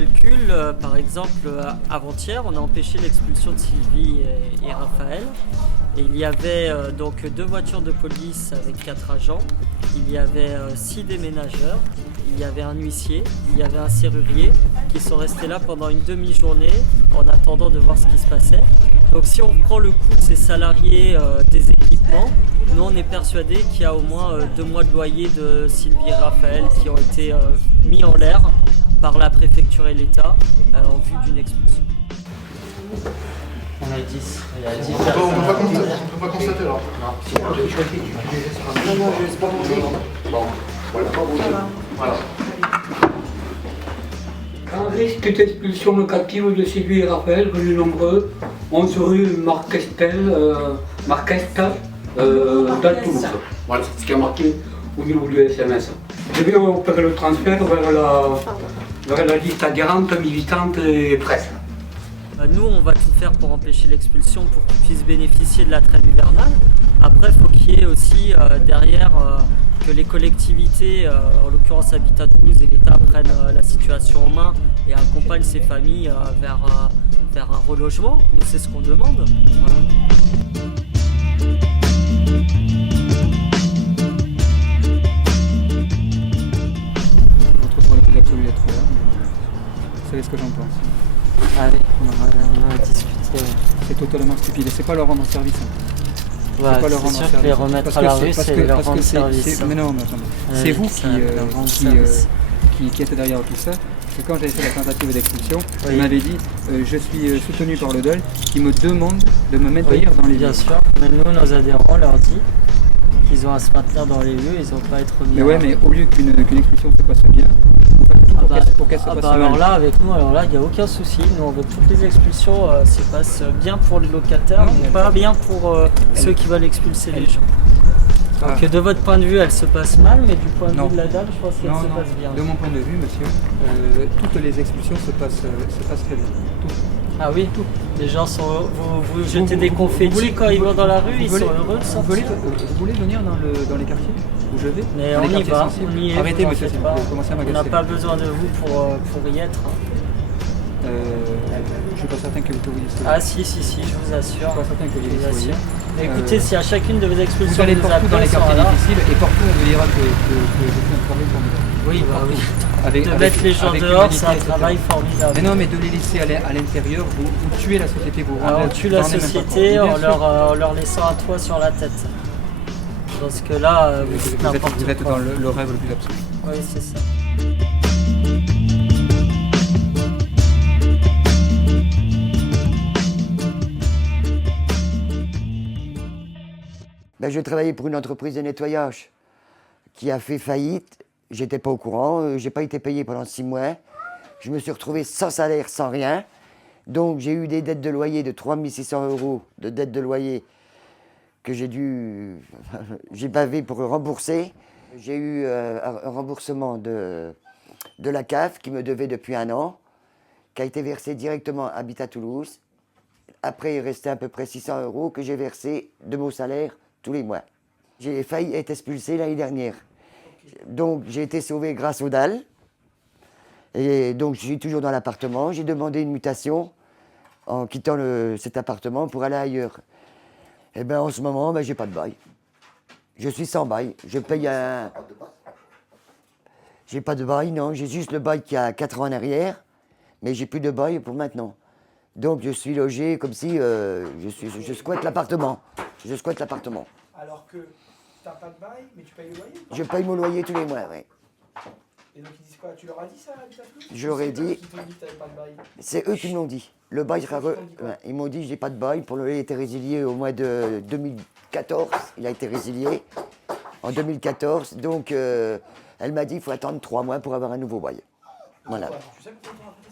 calcul, par exemple, avant-hier, on a empêché l'expulsion de Sylvie et Raphaël. Et il y avait donc 2 voitures de police avec 4 agents. Il y avait 6 déménageurs. Il y avait un huissier. Il y avait un serrurier qui sont restés là pendant une demi-journée en attendant de voir ce qui se passait. Donc si on prend le coût de ces salariés des équipements, nous on est persuadé qu'il y a au moins 2 mois de loyer de Sylvie et Raphaël qui ont été mis en l'air par la préfecture et l'État en vue d'une expulsion. On a 10. Il y a 10 On peut pas constater alors. Non, c'est pas Non, je laisse pas monter. Bon, voilà. Un risque d'expulsion locative de Sylvie et Raphaël, venus nombreux, 11 rue Marquesta, dans Toulouse. Voilà, c'est ce qui a marqué au niveau du SMS. Je vais opérer le transfert vers la liste adhérente, militante et presse. Nous, on va tout faire pour empêcher l'expulsion pour qu'ils puissent bénéficier de la trêve hivernale. Après, il faut qu'il y ait aussi derrière que les collectivités, en l'occurrence Habitat Toulouse et l'État, prennent la situation en main et accompagnent ces familles vers un relogement. Nous, c'est ce qu'on demande. Voilà. Votre droit le plus absolu d'être là, mais vous savez ce que j'en pense. Ah oui, on a discuté. C'est totalement stupide et c'est pas leur rendre service. Ouais, c'est sûr que les remettre à la rue, c'est leur rendre service. Mais non, mais attendez. C'est vous qui êtes derrière tout ça. Parce que quand j'avais fait la tentative d'expulsion, vous m'avez dit je suis soutenu par le DOL qui me demande de me mettre ailleurs dans les lieux. Bien sûr, mais nous, nos adhérents, leur dit qu'ils ont à se maintenir dans les lieux, ils n'ont pas à être mis. Mais ouais, mais au lieu qu'une expulsion se passe bien, vous faites tout pour qu'elle se passe mal. Alors là, avec nous, il n'y a aucun souci. Nous, on veut que toutes les expulsions se passent bien pour les locataires, mais pas bien pour ceux qui veulent expulser les gens. Donc de votre point de vue, elle se passe mal, mais du point de vue de la dame, je pense qu'elle se passe bien. De mon point de vue, monsieur, toutes les expulsions se passent très bien. Toutes. Ah oui, tout. Les gens sont. Vous jetez des confettis quand ils vont dans la rue, ils sont heureux de sortir. Vous voulez venir dans les quartiers où je vais? Mais dans on les y quartiers va, sensibles. on y est. Arrêtez, monsieur, s'il vous plaît, commencez à on m'agacer. n'a pas besoin de vous pour y être. Je ne suis pas certain que vous pouvez y Ah si, je vous assure. Je suis pas certain que vous y soyez. Écoutez, si à chacune de vos expulsions, vous allez partout dans les quartiers là, difficiles et partout on vous dira que je fais un travail formidable. oui, bah oui. Avec, De mettre les gens avec dehors, l'humanité, c'est un etc. travail formidable. Mais non, mais de les laisser à l'intérieur, vous tuez la société, vous Alors, on rendez- tue vous la rendez même pas société compte. en Bien sûr. leur laissant un toit sur la tête. Parce que là, vous dites n'importe Vous êtes quoi. dans le rêve le plus absolu. Oui, c'est ça. Je travaillais pour une entreprise de nettoyage qui a fait faillite. J'étais pas au courant, j'ai pas été payé pendant 6 mois. Je me suis retrouvé sans salaire, sans rien. Donc j'ai eu des dettes de loyer de 3 600 € de dettes de loyer que j'ai bavé pour rembourser. J'ai eu un remboursement de la CAF qui me devait depuis 1 an, qui a été versé directement à Habitat Toulouse. Après, il restait à peu près 600 € que j'ai versé de mon salaire tous les mois. J'ai failli être expulsé l'année dernière. Donc j'ai été sauvé grâce aux dalles. Et donc je suis toujours dans l'appartement. J'ai demandé une mutation en quittant cet appartement pour aller ailleurs. Et bien en ce moment, j'ai pas de bail. Je suis sans bail. Je paye un... J'ai pas de bail, non. J'ai juste le bail qui a 4 ans en arrière. Mais j'ai plus de bail pour maintenant. Donc je suis logé comme si je squatte l'appartement. Je squatte l'appartement. Alors que t'as pas de bail, mais tu payes le loyer ou pas? Je paye mon loyer tous les mois, oui. Et donc ils disent quoi? Tu leur as dit ça à Habitat Toulouse? Je leur ai dit. Ils t'ont dit que t'avais pas de bail. C'est eux qui me l'ont dit. Le bail sera... Ils m'ont dit j'ai pas de bail. Pour le il a été résilié au mois de 2014. Il a été résilié en 2014. Donc elle m'a dit il faut attendre 3 mois pour avoir un nouveau bail. Voilà. Tu sais pourquoi ils t'ont raconté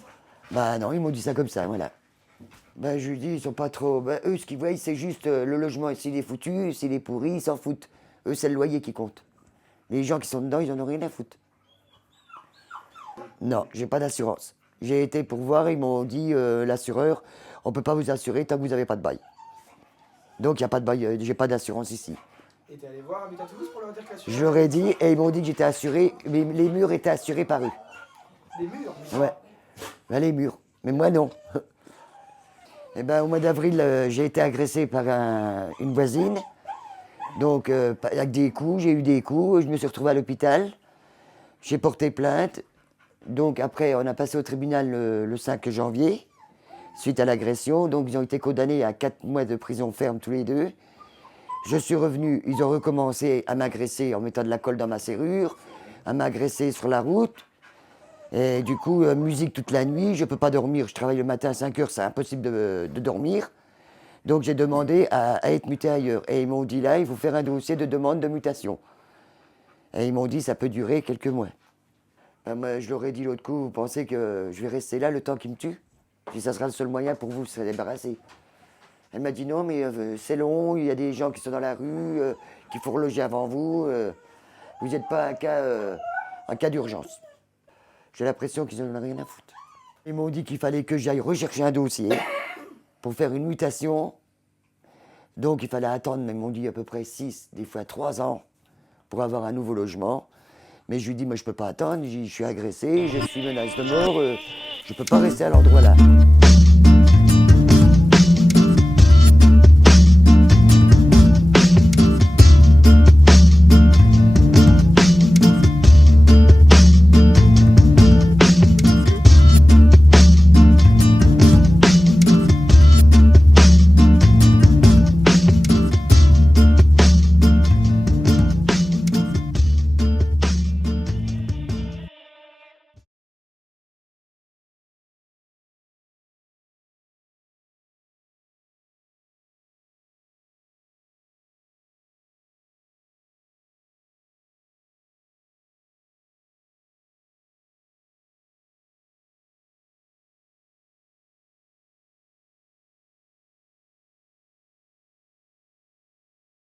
ça? Non, ils m'ont dit ça comme ça, voilà. Je lui dis, ils sont pas trop... eux, ce qu'ils voient, c'est juste le logement, s'il est foutu, s'il est pourri, ils s'en foutent. Eux, c'est le loyer qui compte. Les gens qui sont dedans, ils en ont rien à foutre. Non, j'ai pas d'assurance. J'ai été pour voir, ils m'ont dit, l'assureur, on peut pas vous assurer tant que vous avez pas de bail. Donc, il n'y a pas de bail, j'ai pas d'assurance ici. Et t'es allé voir Habitat Toulouse pour leur dire que l'assurance... Je leur ai dit, et ils m'ont dit que j'étais assuré, mais les murs étaient assurés par eux. Des murs? Ouais. Ben, les murs. Mais moi, non. Eh ben, au mois d'avril, j'ai été agressé par une voisine. Donc, avec des coups, j'ai eu des coups. Je me suis retrouvé à l'hôpital. J'ai porté plainte. Donc, après, on a passé au tribunal le 5 janvier, suite à l'agression. Donc, ils ont été condamnés à 4 mois de prison ferme tous les deux. Je suis revenu, ils ont recommencé à m'agresser en mettant de la colle dans ma serrure, à m'agresser sur la route. Et du coup, musique toute la nuit, je ne peux pas dormir. Je travaille le matin à 5 heures, c'est impossible de dormir. Donc j'ai demandé à être muté ailleurs. Et ils m'ont dit là, il faut faire un dossier de demande de mutation. Et ils m'ont dit ça peut durer quelques mois. Ben, moi, je leur ai dit l'autre coup, vous pensez que je vais rester là le temps qu'ils me tuent? Puis ça sera le seul moyen pour vous de se débarrasser. Elle m'a dit non, mais c'est long, il y a des gens qui sont dans la rue, qu'il faut reloger avant vous. Vous n'êtes pas un cas d'urgence. J'ai l'impression qu'ils n'en ont rien à foutre. Ils m'ont dit qu'il fallait que j'aille rechercher un dossier pour faire une mutation. Donc il fallait attendre, ils m'ont dit à peu près 6, des fois 3 ans pour avoir un nouveau logement. Mais je lui ai dit, moi je ne peux pas attendre, je suis agressé, je suis menace de mort, je ne peux pas rester à l'endroit là.